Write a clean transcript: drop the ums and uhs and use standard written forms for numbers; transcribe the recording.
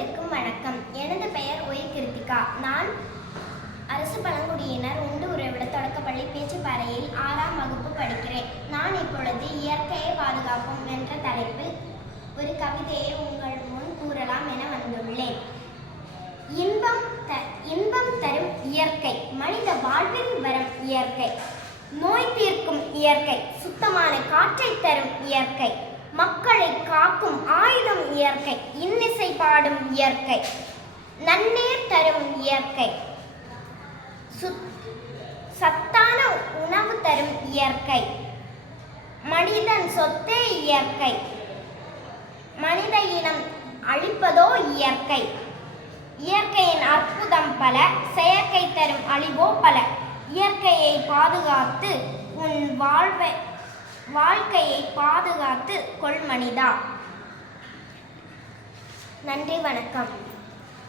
அனைவருக்கும் வணக்கம். எனது பெயர் ஒய் கிருத்திகா. நான் அரசு பழங்குடியினர் உண்டு உறைவிட தொடக்கப்பள்ளி பேச்சுப்பாறையில் 6ஆம் வகுப்பு படிக்கிறேன். நான் இப்பொழுது இயற்கையை பாதுகாப்போம் என்ற தலைப்பில் ஒரு கவிதையை உங்கள் முன் கூறலாம் என வந்துள்ளேன். இன்பம் தரும் இயற்கை, மனித வாழ்வின் வரம் இயற்கை, நோய் தீர்க்கும் இயற்கை, சுத்தமான காற்றை தரும் இயற்கை, மக்களை காக்கும் ஆயுதம் இயற்கை, இன்னிசை பாடும் இயற்கை, நன்னீர் தரும் இயற்கை, சத்தான உணவு தரும் இயற்கை, மனிதன் சொத்தே இயற்கை, மனித இனம் அழிப்பதோ இயற்கை, இயற்கையின் அற்புதம் பல, செயற்கை தரும் அழிவோ பல. இயற்கையை பாதுகாத்து உன் வாழ்க்கையை பாதுகாத்து கொள் மனிதா. நன்றி, வணக்கம்.